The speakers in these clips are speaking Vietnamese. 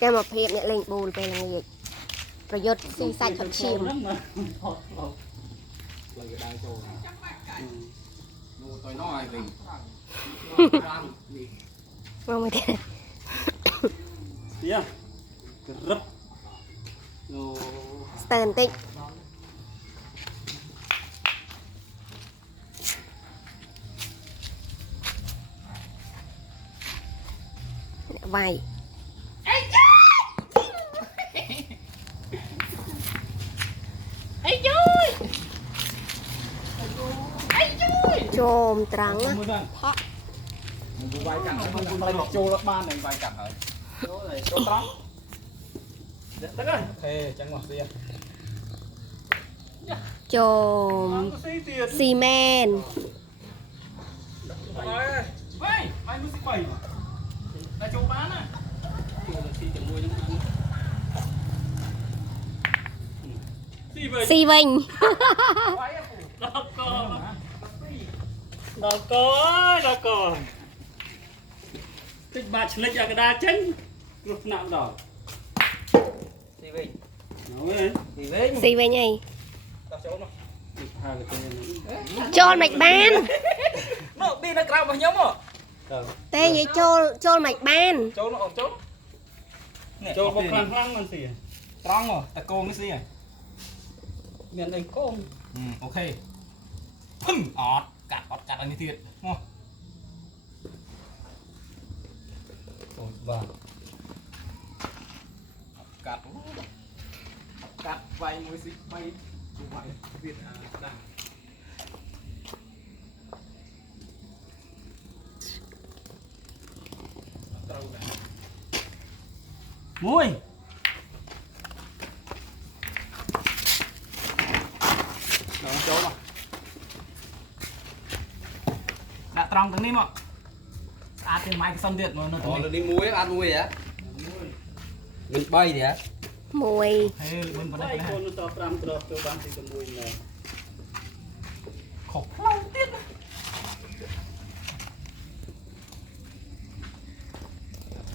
cái mà phép nhẹ lên bùn về là nghềประยุทธ์ซีសាច់ผักชีมมองไม่ได้สเตนติ๊กไวโจมตรังนะเพราะไวจัดมันไปโจรถบ้านหนึ่งไวจัดเลยโจตรังเด็ดตั้งเลยเฮ้จังหวะเสียโจมซีเมนเฮ้ยไปมือสิไปแต่โจบ้านน่ะซีเวงđào cò thích bà chích ra cái đá chén lúc nào đàoซีเวงไงโจลmạch ban nó đi nó cao bao nhiêu mà tê vậyโจลmạch ban chỗ nó chỗ chỗ một khănมันสิตรังเหรอตะโกงนี่สิเมียนไอ้โกงโอเคพึ่งออดกัดอันนี้ทีมั้งโอ้บ้ากัดไฟมือสิไฟดูไฟเวียดดังมวยน้องโจ้มาđặt tròn từng nín mà ăn từ mai xong điện mà nó từ đi muối ăn muối hả mình bay vậy มวย mình vẫn đây con nó to pram to cho bạn thì cái muối này khổ lâu tiết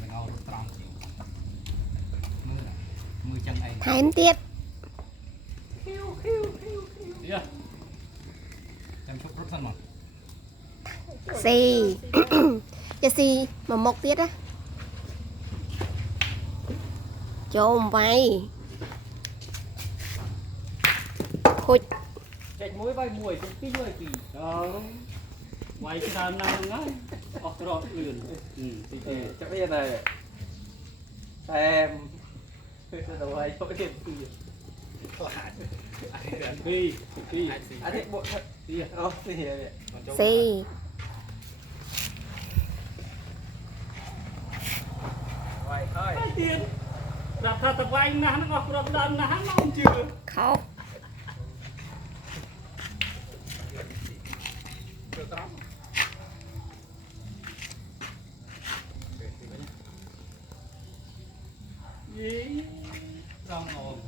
mình ao được tròn mưa chân này ถ่ายมันเตี้ย yeah em chụp rất thân mà ซีจะซีมาหมกเตี้ยนะโจมไปขุด chạy muối bay muối cũng tí muối kỳ quay cái đàn nào ngay ọt rọt liền chắc biết này em đầu ai chỗ điểm đi anh thấy bộ thật đi không gì vậy ซี quay thôi tiền đặt ra tập anh nó ngọc đập đàn nó không chưa เขา gì rong ồn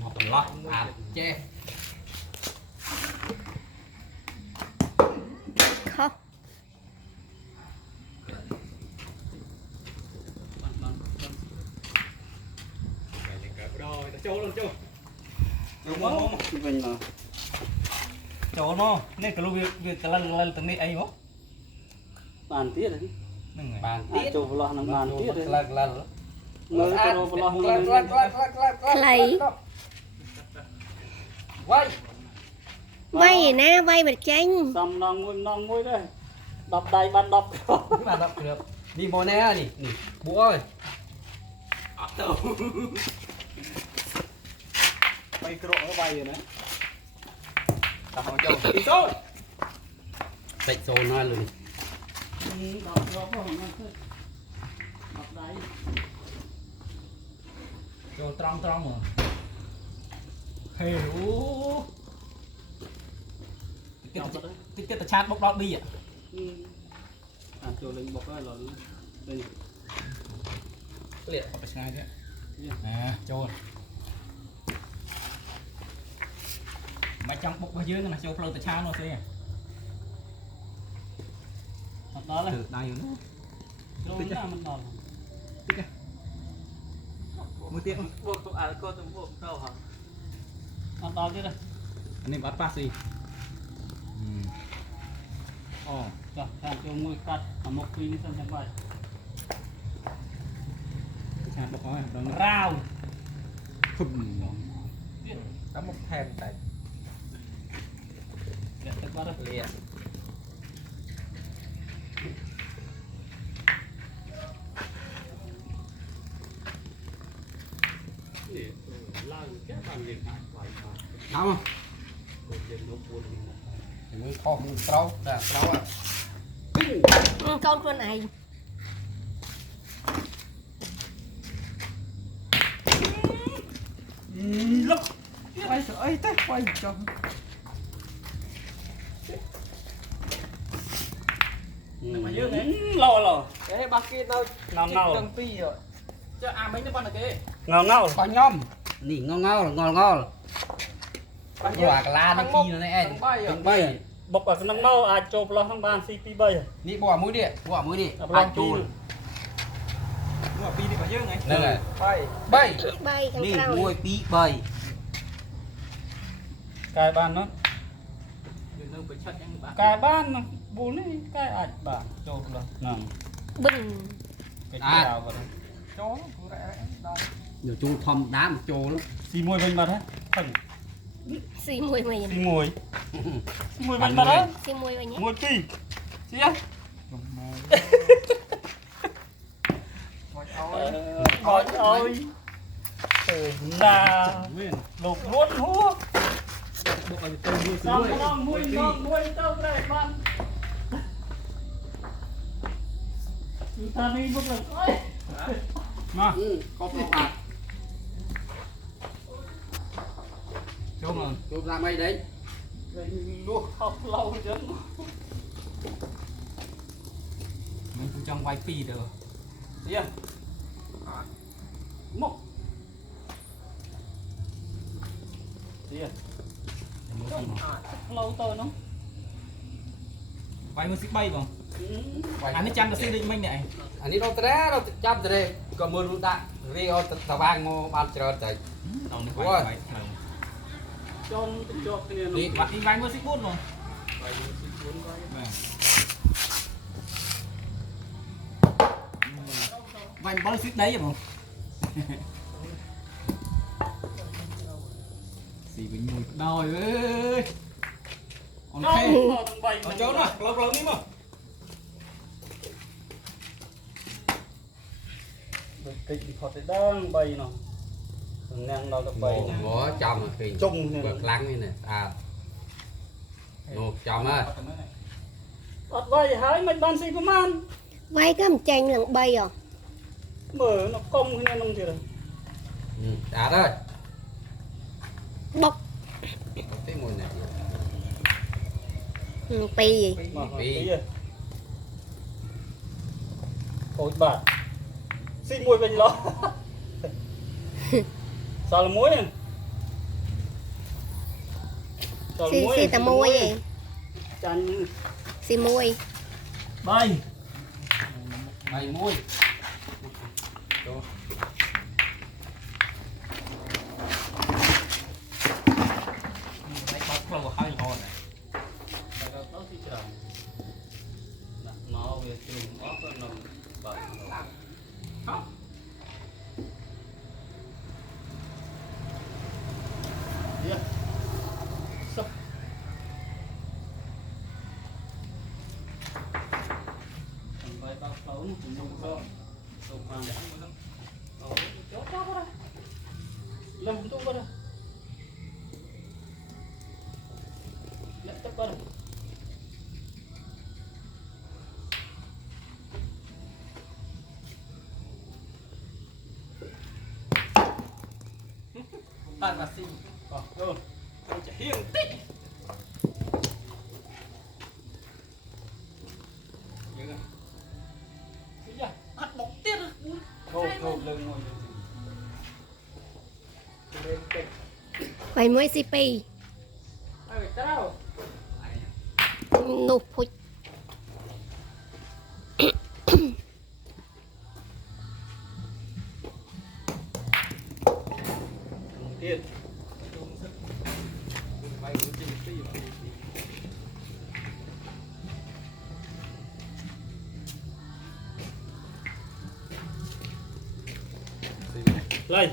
một lót à che เขา rồi châu luôn châu đúng không mình mà châu nó nên cái lúc việc cái lần từng này ấy không bàn tiết đấy bàn tiết châu lo làm bàn tiết đấy lần nơi châu lo làm ใคร quay ไว้นะไว้แบบเจ้ง xong non muối đây đập đầy bàn đập bàn đập được đi mò nè nè bố ơi bay cọ nó bay rồi đấy tập vào châu đi số tịnh số nó luôn đập nó đập đầy châu trong mà hiểu cái chat bốc đọt đi ạ châu lên bốc cái là đây liệt bọc cái ngay thế nè châu mày trong bốc bao dưới này châu flow từ cha nó xí đó là được đây nữa châu nó mình đòn มือเตี้ย บวกตัวอะไรก็ต้องบวกเท่าครับ เอาต่อchứ đây anh em bắt ba xì ồ rồi làm cho môi cắt ở một pin xong chẳng vậy chạm bọc hỏi đồng rau phùm có một thèm tại để tất bắt được lìa không mới kho một trâu là trâu à កូនខ្លួនឯង lúc quay sợi tết quay cho mà dư đấy lo cái bác kia đâu nào tầng phi rồi cho mấy đứa con là cái nào có nhom nỉ ngon ngon là ngon quả la nó kia này em tầng bay bọc ở năng mau chộp lo thằng bàn CP bay nỉ bỏ mũi đi chùi bỏ pi đi bỏ dư này đây này bay 3ខាង nỉ ក្រោយ mũi pi bay cài bàn nó đừng phải chất anh bạn cài bàn nó bún đi cài ạch bàn chộp lo nè ប៊ឹង cái chào vào chó nhiều chu thom đá một chu lắm xì mùi bên mặt hết thành ស៊ីមួយវិញ xì mùi bên mặt hết ស៊ីមួយវិញ mùi pi xí á ôi ôi là lục luôn hú xong ngon mùi tao đây bạn chúng ta đi bước được ôi mà có phong bạc chôm mà chụp ra mây đấy luộc học lâu chứ mình cũng trong quay phi được gì à mốc gì à lâu tôi nó quay mới xích bay không anh ấy chăm là xây định mình này anh ấy đâu té đâu chăm từ đây còn mưa lụt đạn vì ở tàu vàng mua ban chờ tới đồng đi Ủa. quay cho cái này đi mặt đi vay mới xích bút rồi vay bao xích đấy rồi xì với nhồi đòi ơi ok ở chỗ nào lâu đi mà kịch thì họ sẽ đang bay nào nàng nào được bay ngó chồng thì chung vượt lăng này nè à một chồng á ọt bay hái mình ban xì của man វាយក៏មិនចាញ់នឹង3ហ៎ mở nó cong cái này nông gì rồi đã thôi បុក cái mùi này 2 mà tí rồi ôi bà xì mùi bên lo sao là muối nè sao là ស៊ី muối ស៊ីតែមួយឯង chanh ស៊ីមួយ bay mày mùi đây bắt vào hai hòn này đây nó thì chờ nó về trường nó có nằm bẩn không yeah sắp phải bao xấu nó cũng không có dùng vàng để ăn nữa đâu chốt đó đây làm tung vào đây let chấp vào đây bạn là xin rồi anh chỉ hiền tích ăn bóng tiết thôi lưng ngồi វាយមួយស៊ី2 ai tao នោះភុច Tiền. Lên.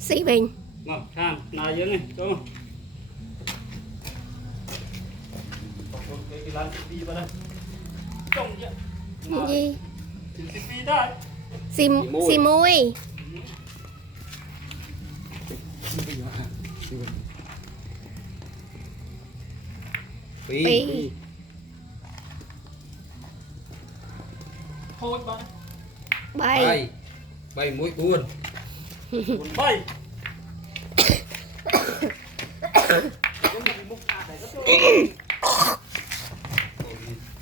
Xì bình. Ngon, than, nài dưới này, đúng không? Cái lan TV vào đây. Trông chứ. Gì? TV đây. Xì môi. Pi. Thôi bạn. Bay. Bay mũi buồn. Buồn bay.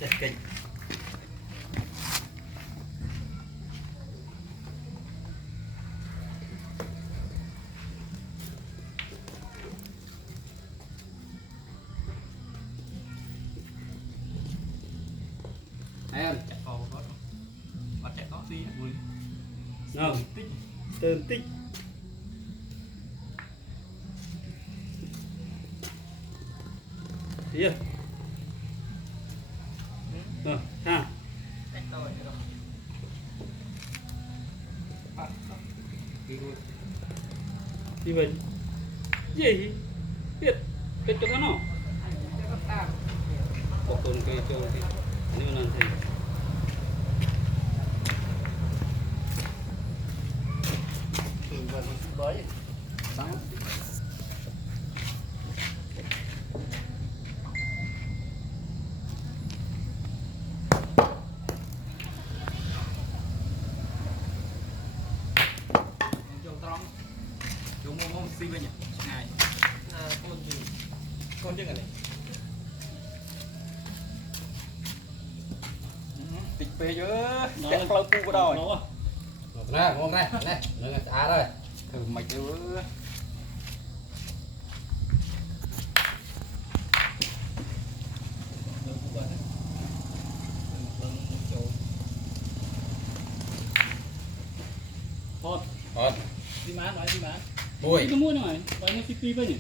Chết kinh. Em chạy có bắt chạy có gì vui. Nào, tích. Tên tích. Đi. Rồi, ha. Đi về. Gì? Biết. Biết cho nó. Một tuần cây cho thì nếu làm thì bới sáng châu trống chúng mong xi bên nhỉ ngày con chứ này tịch phê chứ đẹp lâu cu vào rồi Nè, ngon nè, nè, nó xả rồi. thử mạch chứ thôi Thôi, đi má nói đi má bùi. cái mua này vậy nó CP với nhỉ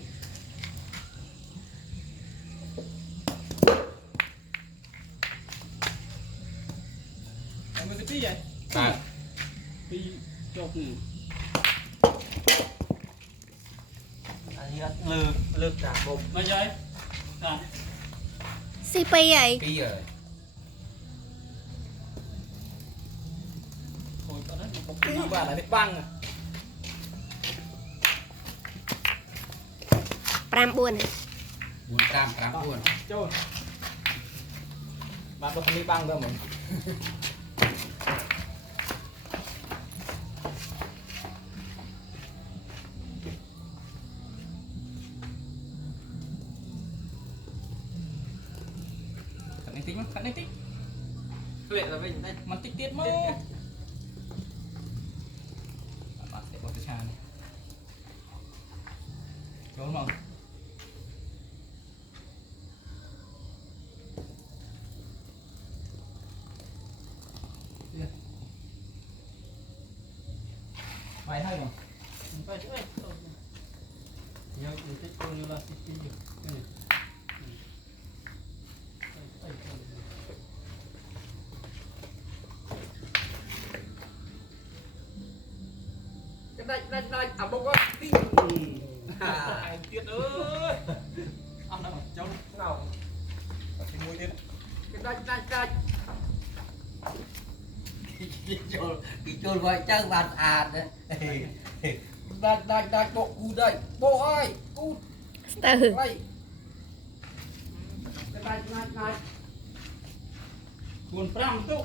em có CP vậy À, đi chọc này lược trả bụng. nói vậy à CP vậy. Bây giờ, thôi tao nói một cái bạn là biết băng à Pram buồn. buồn cram buồn. Trời bạn có không đi băng đâu mà khẩn này tích lệ là về đây mình tích tiết mà bạn sẽ bỏ cái trà này trốn mà phải hay không phải chứ nhớ mình tích cô như là tích cái gì cái này đây à bông con tí ai tiết ơi ăn đâu cháu nào cái mũi lên cái Cái chôn vậy chắc bạn đấy. Đây bộ cu đây. Bộ ơi, cu Từ. đây. Cái này. buồn pram tu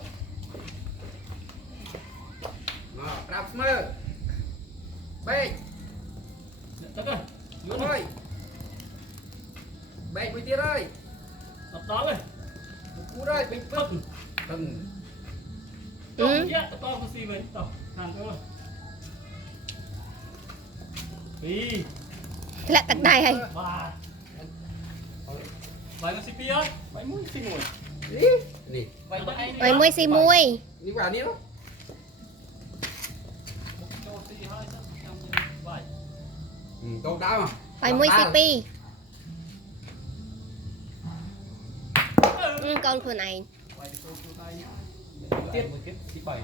Mà pram smơ. Bê, tất rồi Dũng ơi. Bê cuối tiết ơi. tập đó rồi Cu đây, bình phật Thừng. to yeah to con si vậy to hàng thôi Đi. lẹ tắc đai hay Ba. Vậy nó xí pi á. Vậy mũi xí mũi. Nè. Vậy bắt anh. mày mui xì mui Đi vào đi đó. Cho xí hai sao. Vậy. Câu đá mà. mày mui xì pi conខ្លួនឯង Vậy thì tôi tay nhá. Tiếp một tiếp xí 7.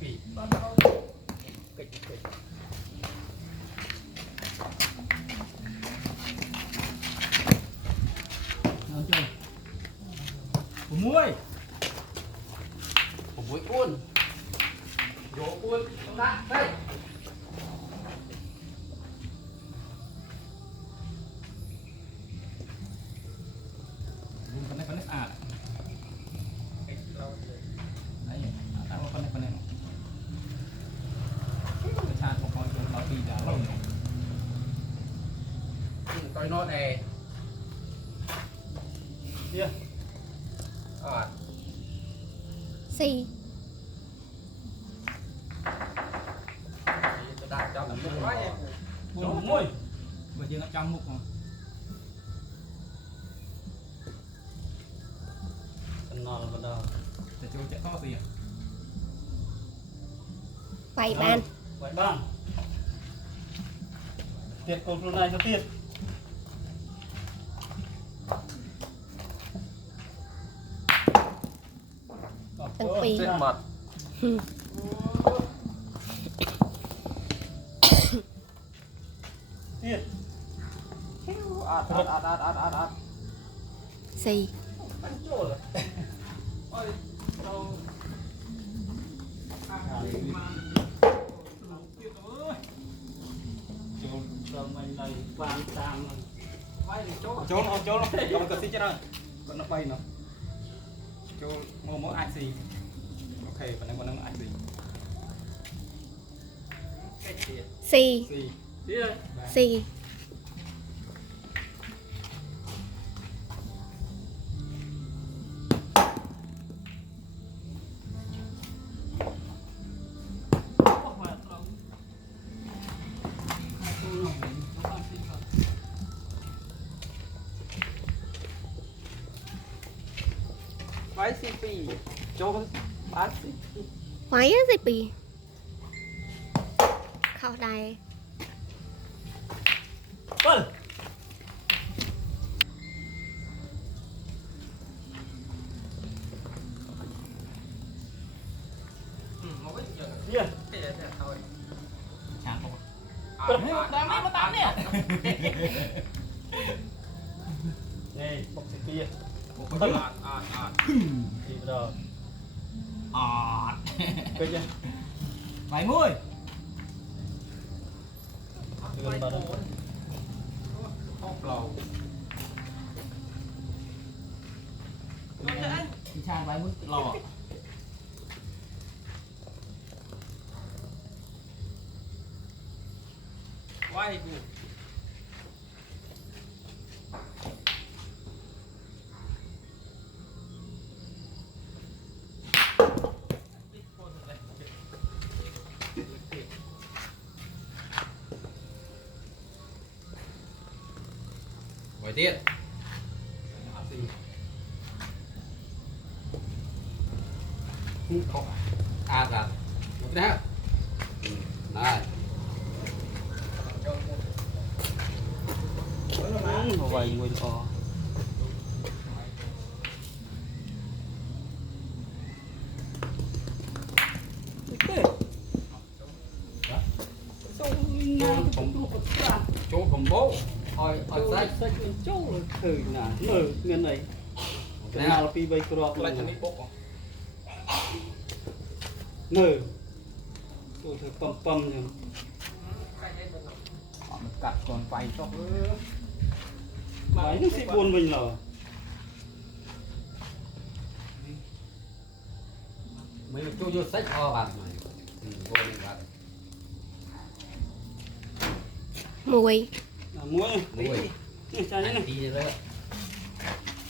Bỉ. Kịch kịch. Nào chưa? Muối. Một mũi cuốn. Vô cuốn. Câu đá. Đây. Con này à. Đấy, tao con này. Cái cha của con chúng nó đi đã lâu rồi. Coi nó nè. Kia. À. ស៊ី Đặt cho mình cái máy. Buồn môi. Bây giờ nó trong mục mà. Bắt đầu. Để cho chạy to gì à? វាយបាន Vậy bạn. Tiệt con luôn này cho tiệt.ទាំងពីរ Mật. Tiệt. Át. ស៊ី Bắn trộn rồi. Ôi, đâu. Trộn mày này vàng tàng rồi. Quay đi trốn. Trốn không, còn cần xí chết rồi. Còn nó bay nó. Trốn mua ai xì. Ok, phần này ai xì. Cái tiệt. ស៊ី Xì. Tiệt. ស៊ី Váy CP. Cho bán CP. វាយស៊ីពីខុសដែរ Vâng. Iya. Cantik. Tám nè. Nih, bọc xịt kia. Tâm. Đi rồi. Cây chưa? Vài mũi. Gần vào đây. Hóc lầu. Đi trang vài mũi lò. Quay cụ. Quay tiếp. Không. Đặt. Một cái đó. Này. Vài mũi lò. Chỗ phòng bố. Thôi sách. Sách chỗ là thử nè. Mở miền này. Cái nào là pi bay crop Lại này. cho đi bốc. Mở. Tôi thử pầm nhỉ. Họ nó cắt còn quay cho. Đấy nó sẽ buồn mình là. Mấy chỗ vô sách ho bạn này. Vô này bạn. មួយ Muối. Muối. Chai này. Đi rồi.